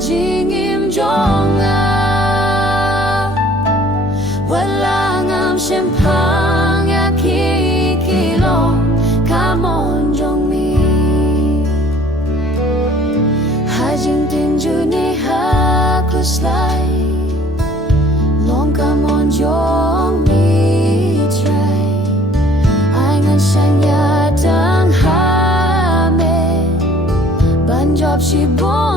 Jing Im Jong Walang am Shempang ya kikilong ka Mon Jong mi Ha Jingtynjuh ni ha kuslay Long ka Mon Jong mi Trai Ai ngan shaniah tang ha me Ban job shi bon